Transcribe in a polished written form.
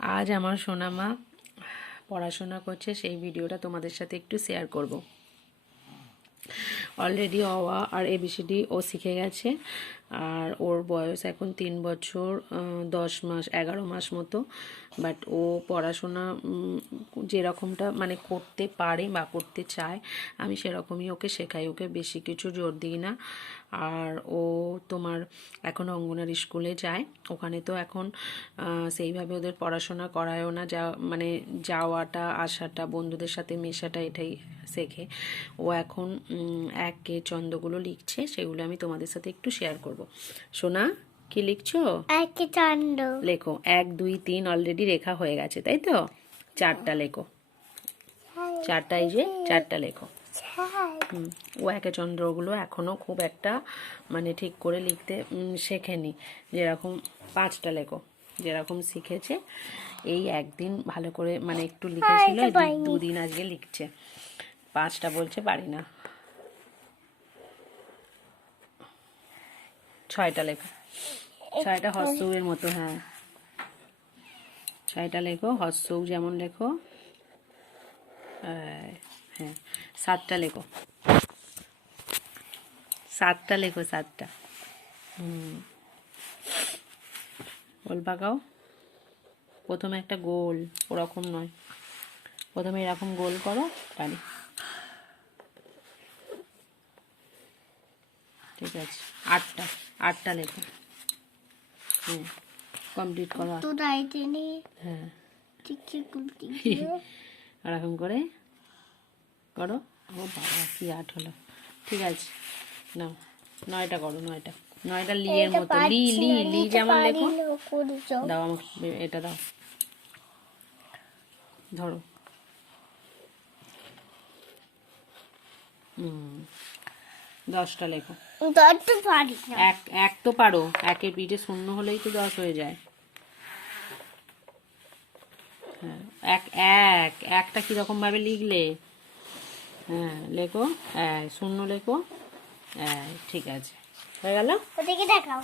আজ আমার সোনামা পড়াশোনা করছে, সেই ভিডিওটা তোমাদের সাথে একটু শেয়ার করব। অলরেডি অ আ আর এবিসিডি ও শিখে গেছে, আর ওর বয়স এখন 3 বছর 10 মাস 11 মাস মতো। বাট ও পড়াশোনা যেরকমটা মানে করতে পারে বা করতে চায়, আমি সেরকমই ওকে শেখাই, ওকে বেশি কিছু জোর দিই না। আর ও তোমার এখন অঙ্গনারী স্কুলে যায়, ওখানে তো এখন সেইভাবে ওদের পড়াশোনা করায়ও না, যা মানে যাওয়াটা আসাটা বন্ধুদের সাথে মেশাটা এটাই শেখে। ও এখন একে ছন্দগুলো লিখছে, সেগুলো আমি তোমাদের সাথে একটু শেয়ার করব। সোনা, কি লিখছো? একে ছন্দ লেখো। 1 2 3 অলরেডি লেখা হয়ে গেছে, তাই তো? 4টা লেখো, 4টা, এই যে 4টা লেখো। ও একে চন্দ্রগুলো এখনো খুব একটা মানে ঠিক করে লিখতে শেখেনি। যেরকম 5টা লেখো, যেরকম শিখেছে। এই একদিন ভালো করে মানে একটু লিখেছিল, 2 দিন আজকে লিখছে। 5টা বলছে পারি না। 6টা লেখো, 6টা হর্ষৌয়ের মতো। হ্যাঁ, 6টা লেখো, হর্ষৌ যেমন লেখো। হ্যাঁ, 7টা লেখো, 7টা লেখো, 7টা। গোল পাকাও। প্রথমে একটা গোল, ওরকম নয়, প্রথমে এরকম গোল করো, পারি। ঠিক আছে, 8টা লেখো। কমপ্লিট করো। তো রাইতে নি হ্যাঁ, টিকে গুলতি এরকম করে করো। ও বাবা, কি আর্ট হলো। ঠিক আছে, নাও 9টা করো, 9টা লিয়ের মতো। লি লি লি যেমন লেখো। দাও আমাকে এটা, দাও, ধরো। 10টা লেখো। দরতে পারি না। এক তো পারো, একের পিঠে শূন্য হলেই তো 10 হয়ে যায়। হ্যাঁ, একটা কিরকম ভাবে লিখলে? হ্যাঁ, লেখো। শূন্য লেখো। ঠিক আছে, হয়ে গেল। ওদিকে দেখাও।